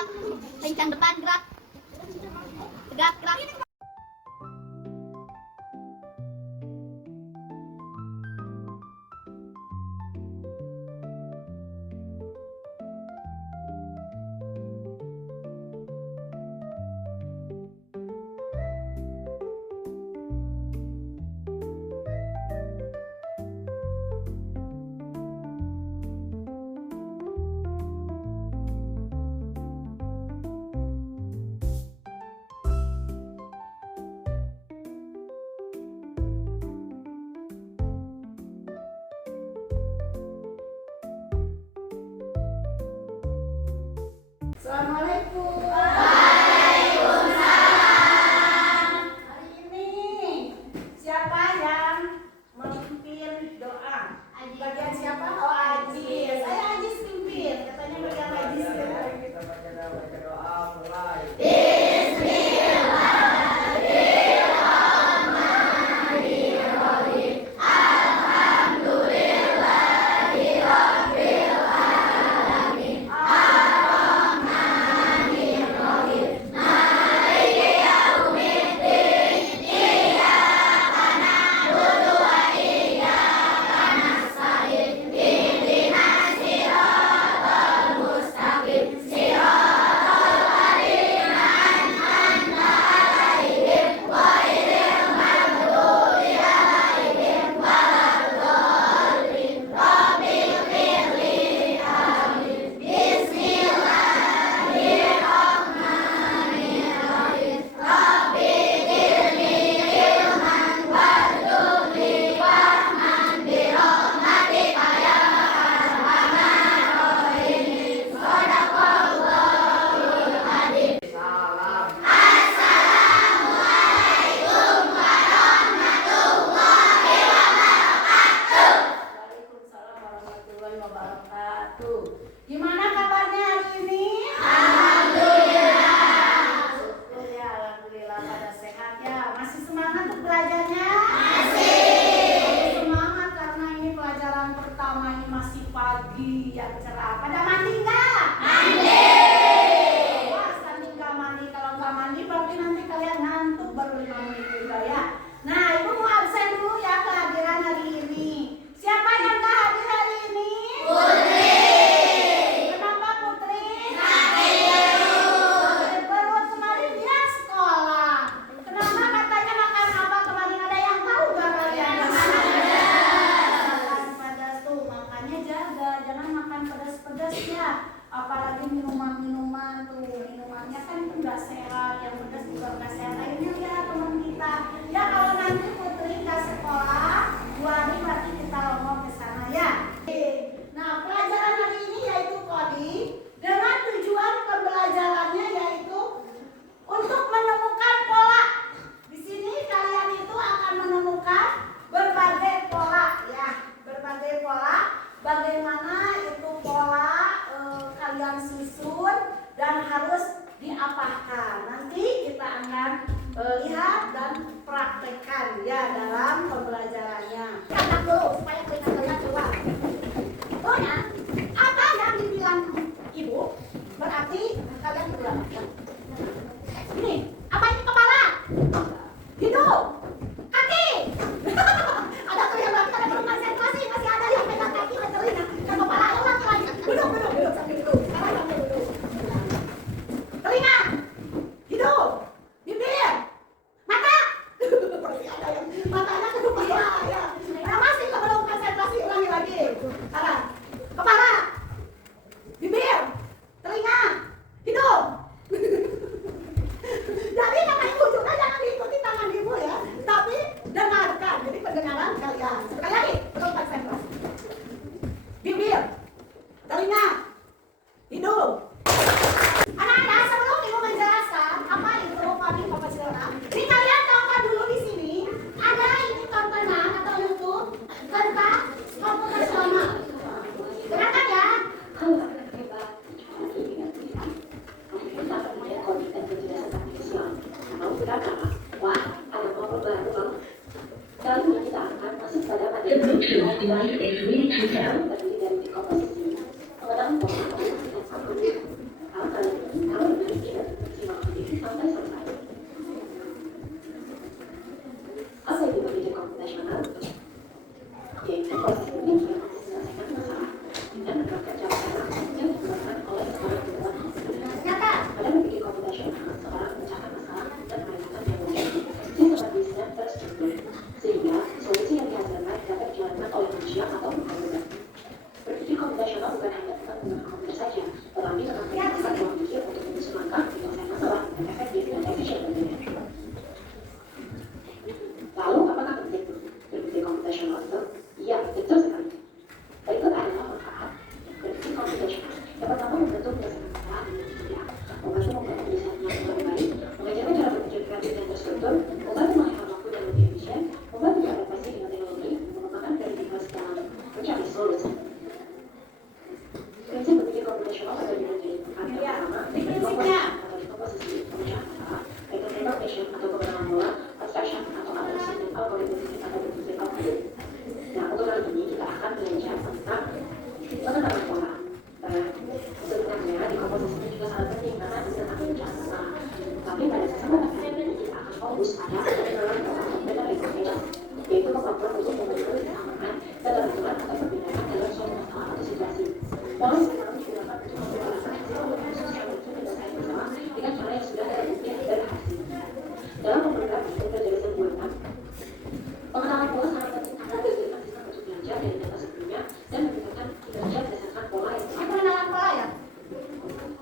gerak, kencang depan gerak, tegak gerak. Assalamualaikum. Waalaikumsalam. Hari ini siapa yang memimpin doa? Bagian siapa? Oh, Ajis. Saya Ajis pimpin. Katanya bagian Ajis. Kita baca doa mulai. Waalaikumsalam warahmatullahi wabarakatuh. Gimana kabarnya hari ini? Syukur ya, alhamdulillah pada sehat ya. Masih semangat untuk belajarnya? Masih semangat karena ini pelajaran pertama ini masih pagi yang cerah. Pada mandi nggak? Wah, standing nggak mandi. Kalau nggak mandi berarti nanti kalian ngantuk baru 5 menit juga ya. Nah, ibu mau absen dulu ya kehadiran hari ini. Siapa yang nggak hadir hari ini? Kenapa Putri? Sakit perut. Kemarin dia sekolah. Kenapa katanya makan apa kemarin? Ada yang tahu nggak kalian? Makan pedas tuh, makanya jaga, jangan makan pedas-pedas ya. Apalagi minuman-minuman tuh, minumannya kan itu nggak sehat, yang pedas juga nggak sehat. Akhirnya ya teman kita, ya kalau nanti Putri nggak sekolah 2 hari berarti kita longok ke sana ya. Nah, pelajaran hari ini yaitu coding dengan tujuan pembelajarannya yaitu untuk menemukan pola. Di sini kalian itu akan menemukan berbagai pola ya, berbagai pola. Bagaimana itu pola kalian susun dan harus diapakan. Nanti kita akan lihat dan praktekkan ya dalam pembelajarannya. Catat dulu supaya kalian coba. Pokoknya apa yang dibilang ibu berarti kalian bilang. Ini apa ini kepala? Hidung, kaki. Ada tuh yang berarti belum konsentrasi, masih ada yang pegang kaki dan telinga. Yang kepala ulang lagi. Duduk sambil duduk. Sekarang sambil duduk. Telinga, hidung, bibir, mata. Masih ada yang matanya ke kepala ya. Nah, masih belum konsentrasi, ulangi lagi. Sekarang kepala, bibir, telinga, hidung. Jadi kata ibu juga jangan diikuti tangan ibu ya, tapi dengarkan. Jadi pendengaran kalian. Sekali lagi, belum konsentrasi. Bibir, telinga, hidung. Anak-anak, sebelum ibu menjelaskan apa itu coding profesional, ini kalian tonton dulu di sini. Ada ini tontonan atau YouTube tentang profesional. Dengarkan ya. The Bluetooth device is ready to pair. fokus pada penerapan mereka yaitu kemampuan untuk memberikan keamanan, keteraturan atau perbedaan dalam suatu masalah atau situasi. Pola yang pertama digunakan untuk memperkenalkan hasil sosial untuk penyelesaian bersama dengan cara yang sudah terbukti dari hasil. Dalam memprogram integrasi buatan, pengenalan pola sangat penting karena berdasarkan sistem untuk belajar dari data sebelumnya dan meningkatkan kinerja berdasarkan pola yang sama. Pengenalan pola ya?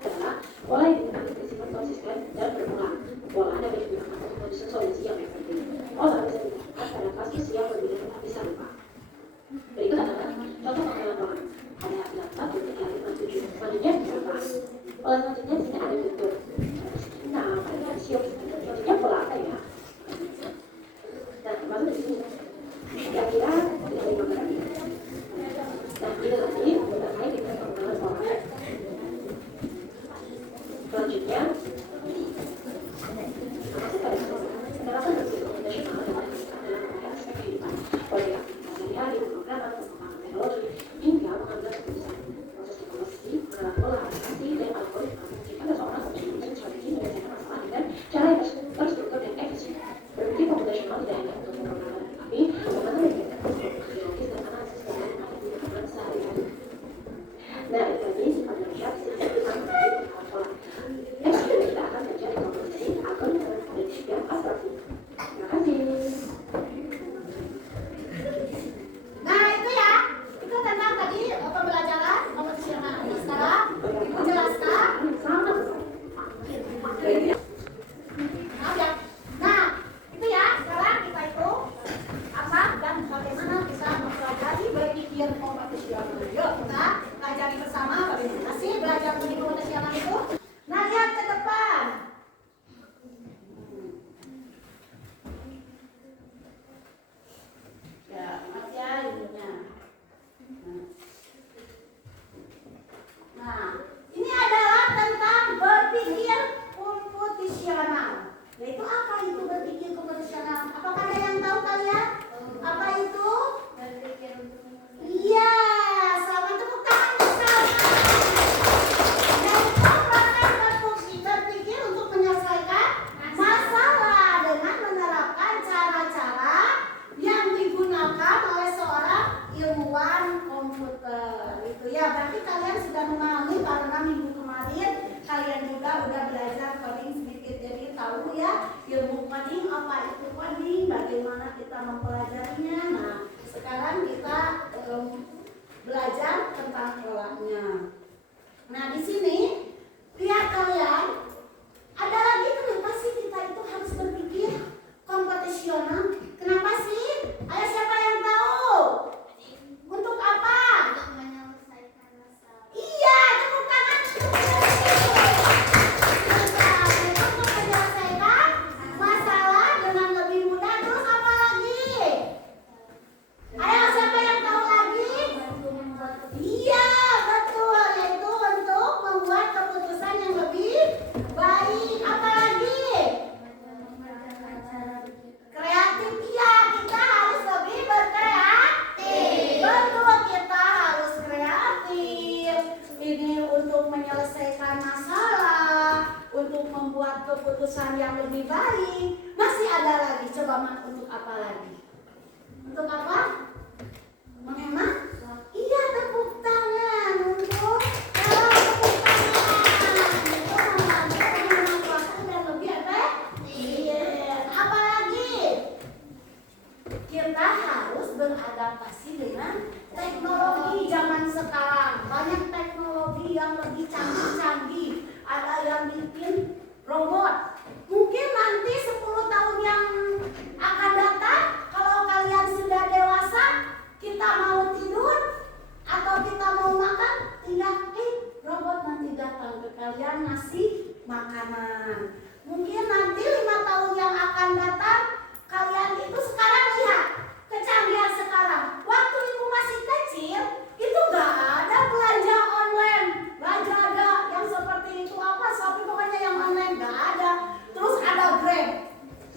Adalah pola yang digunakan bersifat konsisten dan berulang. Pola dapat digunakan untuk menyusun solusi yang efektif. Pola bisa digunakan pada kasus yang berbeda tetapi serupa. Berikut adalah contoh pengenalan pola. Ada 8, 3, 5, 7. Selanjutnya berapa? Pola selanjutnya di sini ada bentuk. Nah, pada siok. Selanjutnya pola apa ya? Nah, masuk di sini. Kira-kira tidak ada gambaran. Nah, ini tadi terkait dengan pengenalan pola. Selanjutnya, masih pada penerapan bersikap nasional dalam berbagai aspek kehidupan, mulai aktivitas sehari-hari, pemrograman, pengembangan teknologi, hingga pengambilan keputusan. Proses evaluasi, pengenalan pola aplikasi, dan algoritma memungkinkan seseorang untuk menyusun strategi menyelesaikan masalah dengan cara yang terstruktur dan efisien. Berpikir komputasional tidak hanya untuk pemrograman, tapi bagaimana membedakan logis dan analisis data yang ada di kehidupan sehari-hari. Nah, ini tadi sifat manusia sehingga kita mengerti pengenalan pola. Next, kita akan belajar komposisi, algoritma, dan juga abstraksi. Terima kasih. Nah itu ya, itu tentang tadi pembelajaran komposisional. Nah sekarang Ibu jelaskan sama. Maaf ya. Nah itu ya, sekarang kita itu apa dan bagaimana bisa mempelajari berpikir komposisional. Yuk kita pelajari bersama bagaimana sih belajar berpikir komposisional itu. Nah lihat ke depan. Ya, maaf ya ibunya. Nah, ini adalah tentang berpikir komputasional. Yaitu apa itu berpikir komputasional? Apakah ada yang tahu kalian? Apa itu? Iya, sama tepuk tangan bersama. Yaitu proses berpikir untuk menyelesaikan masalah dengan menerapkan cara-cara yang digunakan oleh seorang ilmuwan komputer. Itu ya, berarti kalian sudah memahami karena minggu kemarin kalian juga udah belajar coding sedikit, jadi tahu ya ilmu coding, apa itu coding, bagaimana kita mempelajarinya. Nah, sekarang kita belajar tentang polanya. Nah, di sini lihat kalian, ada lagi kenapa sih kita itu harus berpikir komputasional? Kenapa sih? Ayo siapa yang tahu? Untuk apa? Untuk menyelesaikan masalah. Iya, tepuk tangan untuk menyelesaikan masalah dengan lebih mudah. Terus apa lagi? Ayo siapa yang tahu lagi? Iya, betul. Yaitu untuk membuat keputusan yang lebih baik. Apa lagi? Kreatif. Iya, kita harus lebih berkreatif. Betul, kita harus kreatif. Ini untuk menyelesaikan masalah, untuk membuat keputusan yang lebih baik. Masih ada lagi. Coba untuk apa lagi? Untuk apa? Menghemat? Iya, tepuk tangan untuk tepuk tangan. Untuk menghemat waktu dan lebih efektif. Apa lagi? Kita harus beradaptasi dengan teknologi zaman sekarang. Banyak teknologi yang lebih canggih-canggih. Ada yang bikin robot. Mungkin nanti 10 tahun yang akan datang, kalau kalian sudah dewasa, kita mau tidur atau kita mau makan, tinggal robot nanti datang ke kalian ngasih makanan. Mungkin nanti 5 tahun yang akan datang, kalian itu sekarang lihat kecanggihan sekarang. Waktu ibu masih kecil, itu gak ada belanja online, gak ada yang seperti itu apa, Shopee pokoknya yang online gak ada. Terus ada Grab.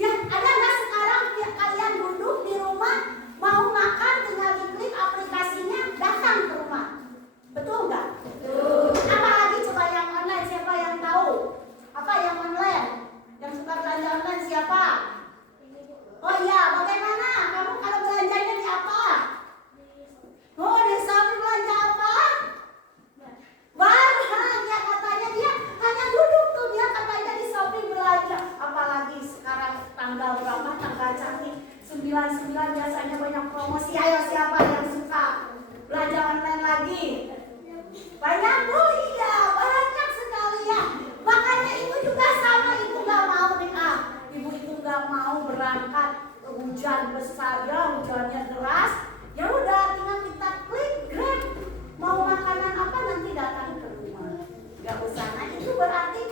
Ya, ada nggak sekarang kalian duduk di rumah mau makan tinggal diklik aplikasinya datang ke rumah? Betul nggak? Betul. Apa lagi coba yang online? Siapa yang tahu? Apa yang online? Yang suka belanja online siapa? hujan besar ya, hujannya deras, ya udah tinggal kita klik Grab, mau makanan apa nanti datang ke rumah, nggak usah. Nah itu berarti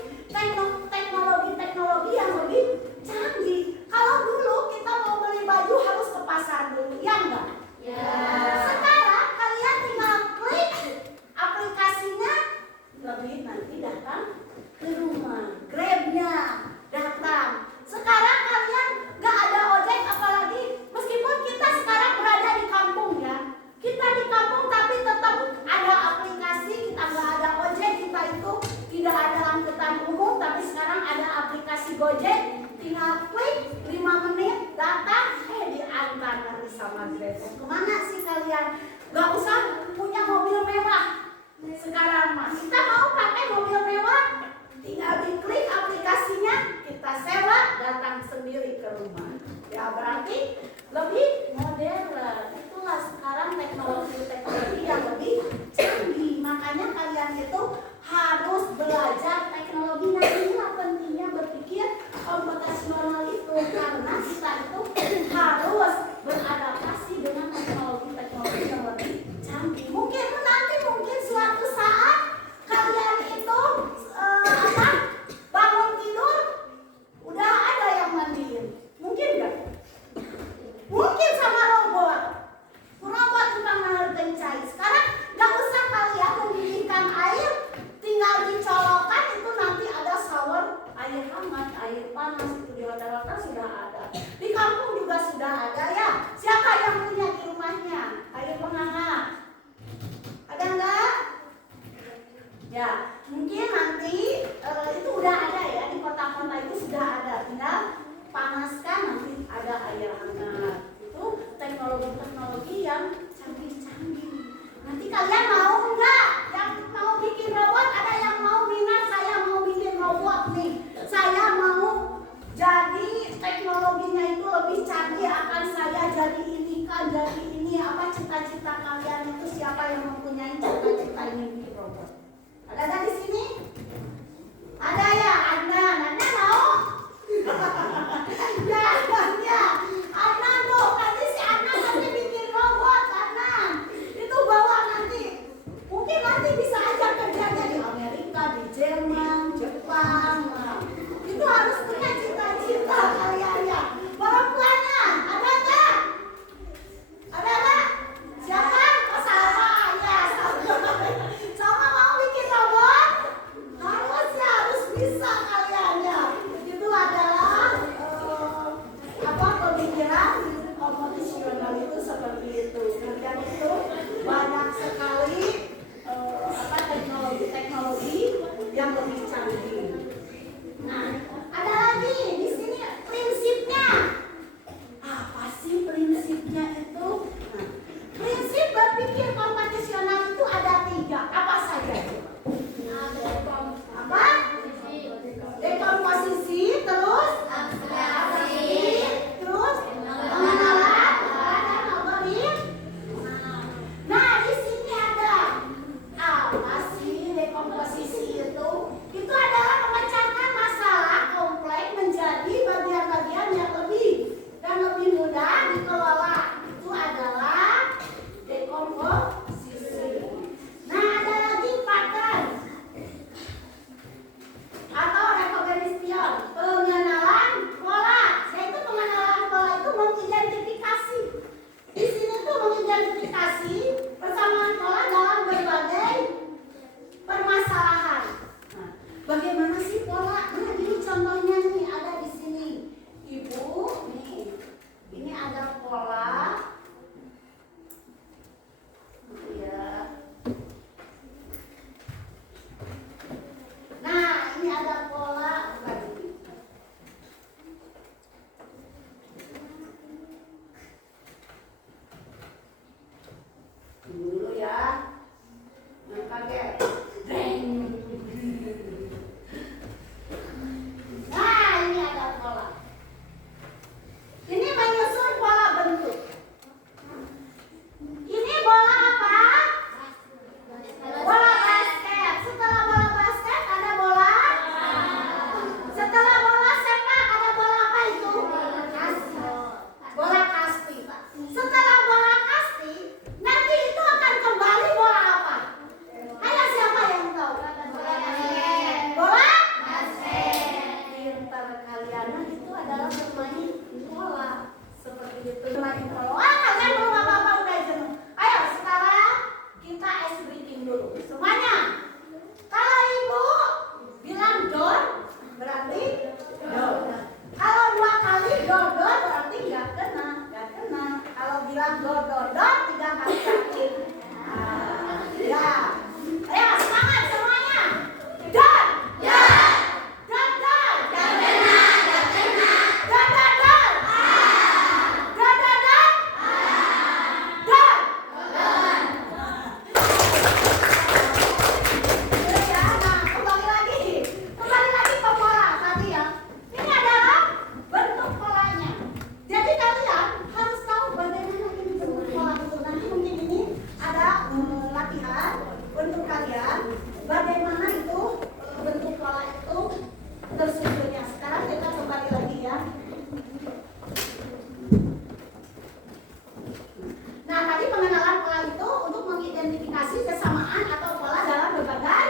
teknologi yang lebih canggih. Kalau dulu kita mau beli baju harus ke pasar dulu, ya enggak? Ya. Sekarang kalian tinggal klik aplikasinya, lebih nanti datang ke rumah, Grabnya datang. Sekarang kalian nggak ada ojek, apalagi meskipun kita sekarang berada di kampung ya, kita di kampung tapi tetap ada aplikasi, kita nggak ada ojek, kita itu tidak ada angkutan umum, tapi sekarang ada aplikasi Gojek, tinggal klik 5 menit datang, diantar nanti sama Grab. Kemana sih kalian? Nggak usah punya mobil mewah. Sekarang mah kita mau pakai mobil mewah, tinggal diklik aplikasinya, kita sewa, datang sendiri ke rumah. Ya berarti lebih modern. Itulah sekarang teknologi yang lebih canggih. Makanya kalian itu harus belajar teknologi. Nah inilah pentingnya berpikir komputasional itu, karena kita itu harus beradaptasi dengan teknologi yang lebih canggih. Mungkin suatu saat kalian itu bangun tidur udah ada yang mandiin, mungkin nggak? Mungkin sama robot tukang menerjun cair. Sekarang nggak usah kalian mendidihkan air, tinggal dicolokkan itu nanti ada shower, air hangat, air panas, itu di hotel-hotel sudah ada, di kampung juga sudah ada ya. Siapa yang punya di rumahnya air penghangat? Ada nggak? Ya, mungkin nanti itu udah ada ya, di kota-kota itu sudah ada, tinggal panaskan nanti ada air hangat. Itu teknologi yang canggih-canggih. Nanti kalian mau nggak? Yang mau bikin robot, ada yang mau minat, saya mau bikin robot nih. Saya mau jadi teknologinya itu lebih canggih, akan saya jadi ini kan, jadi ini. Apa cita-cita kalian itu, siapa yang mempunyai cita-cita ini bikin robot? Ada nggak di sini? Ada ya, Adnan mau? Ya, Adnan dong. Nanti si Adnan nanti bikin robot, Adnan. Itu bawa nanti. Mungkin nanti bisa aja kerjanya di Amerika, di Jerman, Jepang. Nah, itu harus punya cita-cita kalian ya. Perempuannya, ada nggak? Ada nggak? Siapa? Oh, sama ya, sama mau bikin robot? Harus bisa kalian ya. Itu adalah pemikiran komputasional itu seperti itu. Kemudian itu banyak sekali teknologi yang lebih canggih. Nah, ada lagi di sini prinsipnya. Apa sih prinsipnya itu? Nah, prinsip berpikir komputasional itu ada 3. Apa saja? Apa? tersusunnya. Sekarang kita kembali lagi ya. Nah, tadi pengenalan pola itu untuk mengidentifikasi kesamaan atau pola dalam berbagai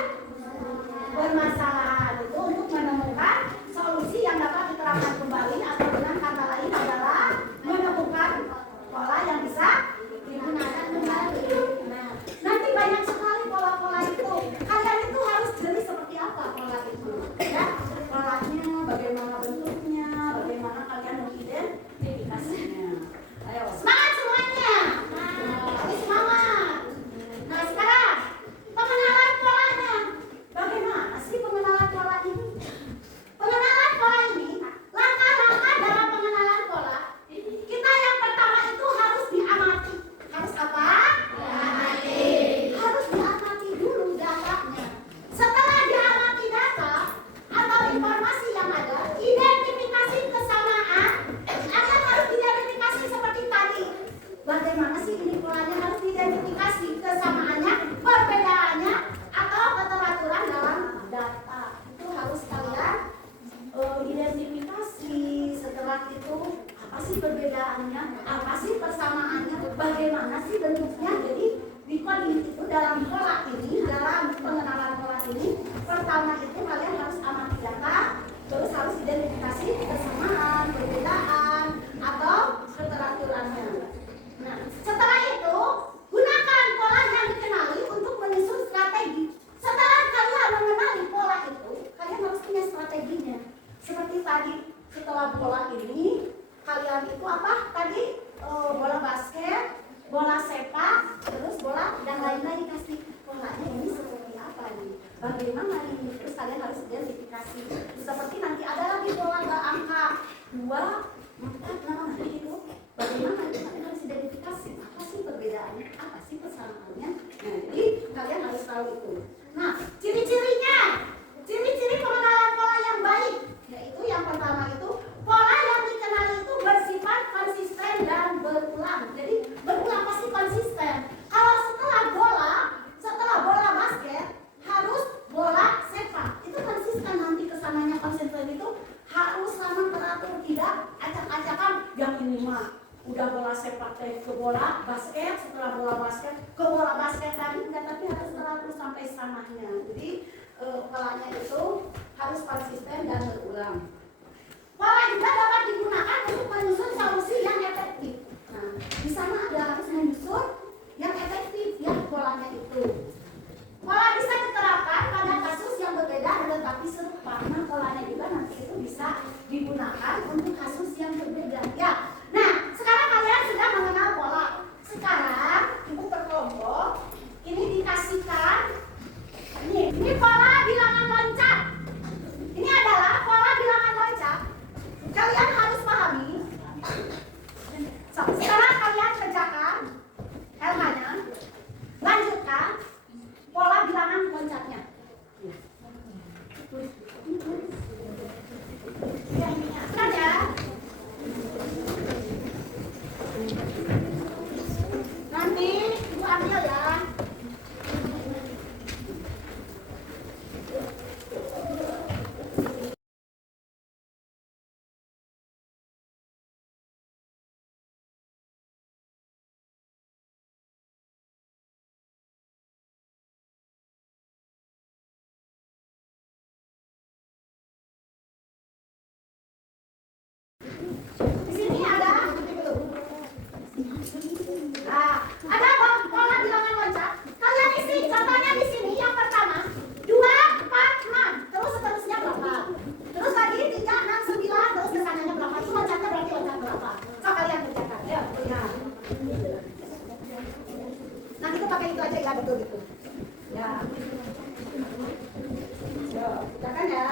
permasalahan. Itu untuk menemukan solusi yang dapat diterapkan kembali atau dengan kata lain adalah menemukan pola yang bisa digunakan kembali. Nah, nanti banyak sekali pola-pola itu. Kalian itu harus jeli seperti apa pola itu. Ya, polanya, bagaimana bentuknya, bagaimana kalian mengidentifikasinya. Ayo, semangat semuanya. Semangat. Nah, sekarang pengenalan polanya. Bagaimana sih pengenalan pola ini? Pengenalan pola ini, langkah-langkah dalam pengenalan pola. Kita yang pertama itu harus diamati. Harus apa? Diamati. Harus diamati dulu datanya. Setelah diamati data atau informasi yang ada, identifikasi kesamaan. Kalian harus identifikasi seperti tadi. Bagaimana sih ini polanya? Harus diidentifikasi kesamaannya, perbedaannya, atau keteraturan dalam data. Itu harus kalian identifikasi. Setelah itu apa sih perbedaannya, apa sih persamaannya, bagaimana sih bentuknya. Jadi di coding itu dalam pola ini, dalam pengenalan pola ini, pertama itu kalian harus amati data, terus harus identifikasi kesamaan, perbedaan, atau keteraturannya. Nah, setelah itu gunakan pola yang dikenali untuk menyusun strategi. Setelah kalian mengenali pola itu, kalian harus punya strateginya. Seperti tadi, setelah pola ini, kalian itu apa? Tadi bola basket, bola sepak, terus bola dan lain-lain. Kasih polanya ini seperti apa nih? Bagaimana ini? Terus kalian harus identifikasi. Seperti nanti ada lagi bola angka 2, 4, 6 gitu. Bagaimana itu kalian harus identifikasi. Apa sih perbedaannya? Apa sih persamaannya? Nah, jadi kalian harus tahu itu. Nah, ciri-cirinya. Ciri-ciri pengenalan pola yang baik, yaitu yang pertama itu pola yang dikenali itu bersifat konsisten dan berulang. Jadi berulang pasti konsisten. Kalau setelah bola basket harus bola sepak. Itu konsisten nanti kesananya konsisten itu harus sama teratur, tidak acak-acakan. Yang ini mah udah bola sepak ke bola basket, setelah bola basket ke bola basket tadi enggak, tapi harus teratur sampai samanya. Jadi polanya itu harus konsisten dan berulang. Pola juga dapat digunakan untuk menyusun solusi yang efektif. Nah, di sana ada harus menyusun yang efektif ya polanya itu. Pola bisa diterapkan pada kasus yang berbeda tetapi serupa. Nah, polanya juga nanti itu bisa digunakan untuk kasus yang berbeda. Ya. Nah, sekarang kalian sudah mengenal pola. Sekarang ibu berkelompok ini dikasihkan ini pola bilangan loncat. Ini adalah pola bilangan loncat. Kalian harus pahami. Sekarang kalian kerjakan Helmanya. Lanjutkan pola bilangan loncatnya. Kan ya? Nanti ibu ambil ya. Di sini ada ada pola bilangan loncat. Kalian isi contohnya di sini yang pertama 2, 4, 6, terus seterusnya berapa? Terus lagi 3, 6, 9, terus kesananya berapa? Itu loncatnya berarti loncat berapa? So kalian kerjakan ya. Nah kita pakai itu aja ya, betul gitu. Ya. Kerjakan ya.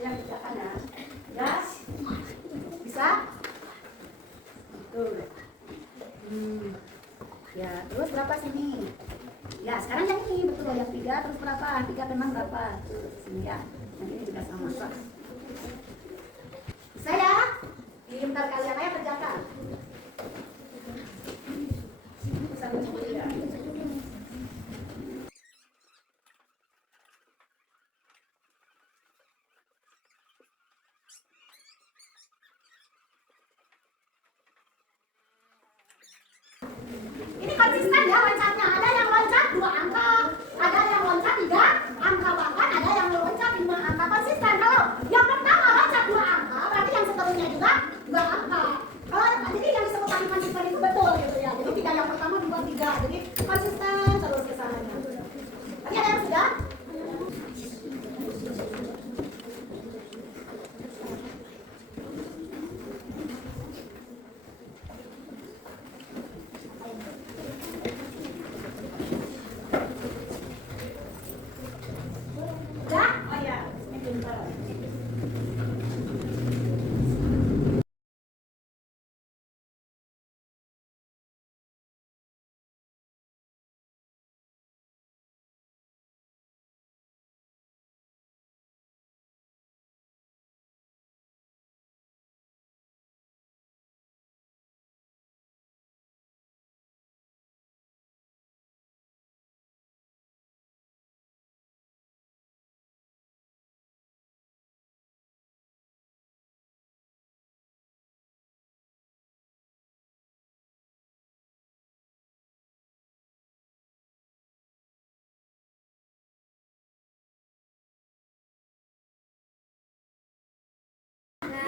Yang kerjakan ya. Gas. Bisa? Betul. Ya, terus berapa sini? Ya, sekarang yang ini betul yang 3 terus berapa? 3 memang berapa? Terus sini ya. Yang ini juga sama. Bisa ya? konsisten ya loncatnya. Ada yang loncat 2 angka, ada yang loncat 3 angka, bahkan ada yang loncat 5 angka. Konsisten. Kalau yang pertama loncat 2 angka, berarti yang seterusnya juga 2 angka. Kalau jadi yang disebut tadi konsisten itu betul gitu ya. Jadi tidak yang pertama 2 3. Jadi konsisten terus ke sananya. Tadi ada yang sudah? Sudah? Oh ya, ini pintar.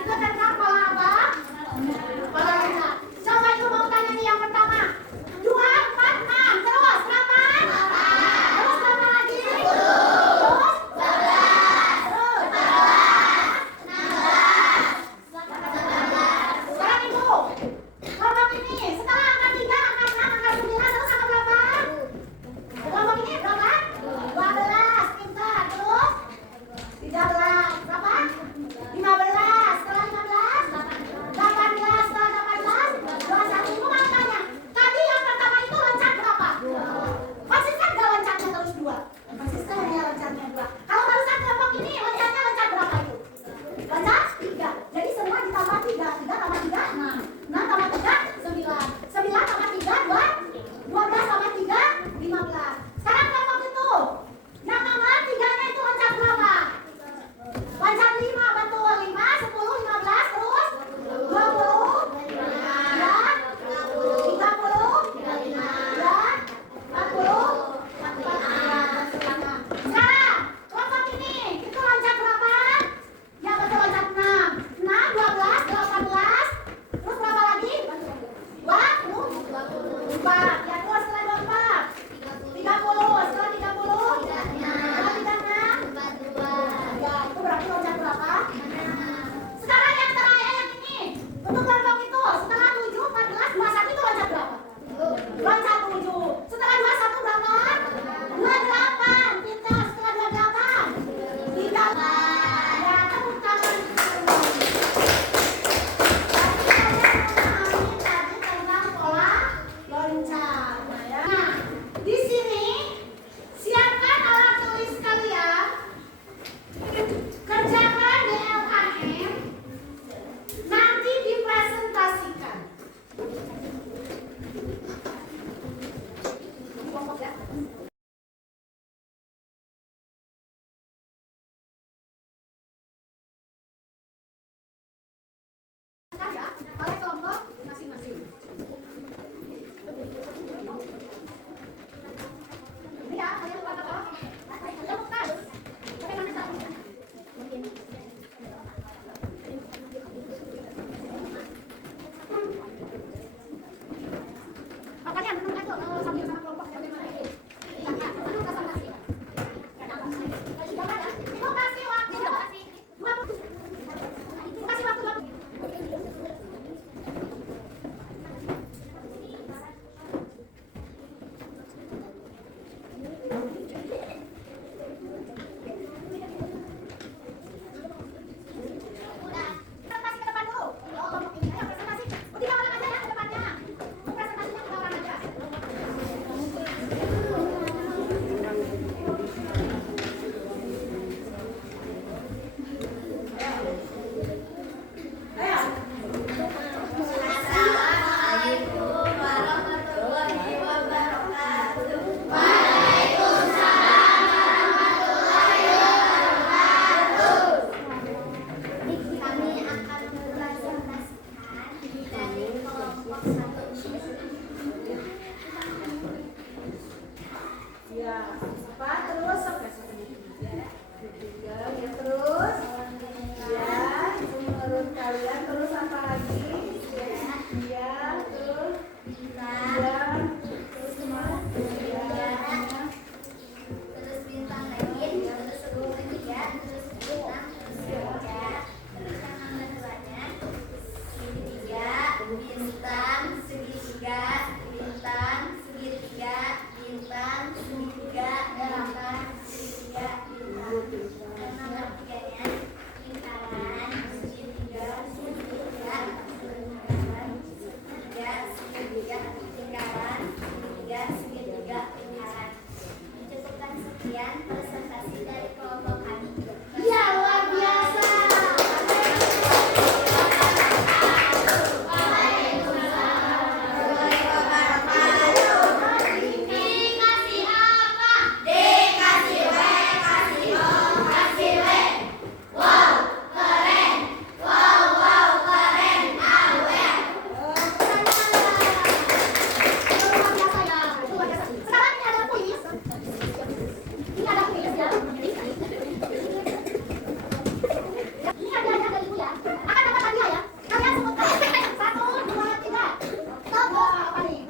Itu tentang pola apa? Pola loncat. Coba itu mau tanya nih yang pertama. 2, 4, 6. Terus berapa? Terus berapa lagi? Terus? 11. Terus? 16. Sekarang itu. Kelompok ini. Setelah angka 3, angka 6, angka 9. Terus angka berapa? Kelompok ini berapa? 12. Pintar. Terus? 13. Berapa? 15. Setelah 15? 18. kalian. Terus apa lagi? Iya, terus bintang, iya, terus semua, terus bintang lagi, terus segitiga, terus bintang, terus segitiga, terus yang nomor duanya, segitiga, bintang, segitiga, bintang, segitiga, bintang, segitiga, bintang, segitiga, bintang. Dan nomor tiganya, lingkaran, segitiga, segitiga, lingkaran, segitiga, segitiga, lingkaran, segitiga, segitiga, lingkaran. Mencukupkan sekian presentasi dari kelompok kami. iya, luar biasa. Dikasih apa? Dikasih W, kasih O, kasih W. Wow, keren. Wow, wow, keren. Awet. Luar biasa ya, luar biasa. Sekarang ini ada kuis. Ini ada kuis ya. Ini hadiahnya dari Ibu ya. Akan dapat hadiah ya. Kalian sebutkan 1, 2, 3. Stop. Apa nih?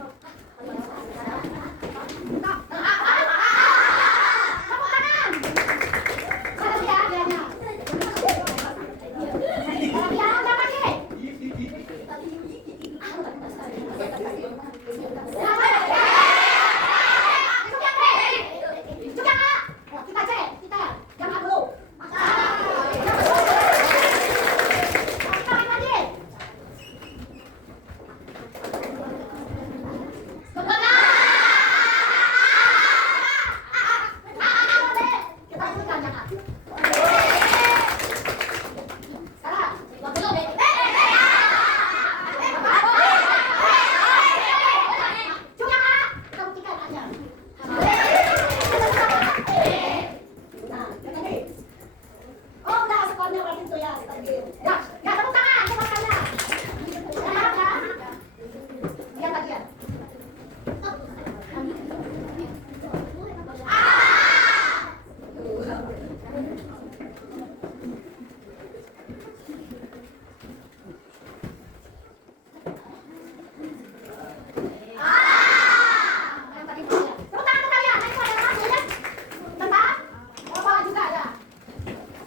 Tepuk tangan. Ada dia hadiahnya. Hadiah apa lagi? Kita cek, kita jangan dulu. Kita main lagi. Kita ikutkan jangan. Sekarang, waktu dulu deh. Kita buktikan aja. Nah, yang tadi. Oh, udah skornya berarti itu ya. Ya, ya tepuk tangan, tebakannya. Ya. Lihat lagi ya. Yang tadi itu ya. Tepuk tangan untuk kalian. Nah, itu adalah hasilnya tentang bola juga ya.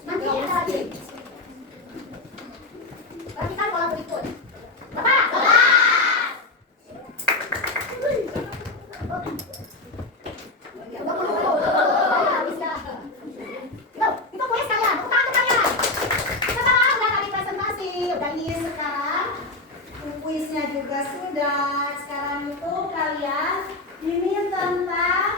Nanti ada lagi. Perhatikan bola berikut. Bapak. Itu kuis kalian. Tepuk tangan untuk kalian. Sekarang udah tadi presentasi. Udah ini sekarang kuisnya juga sudah. Sekarang itu kalian ini tentang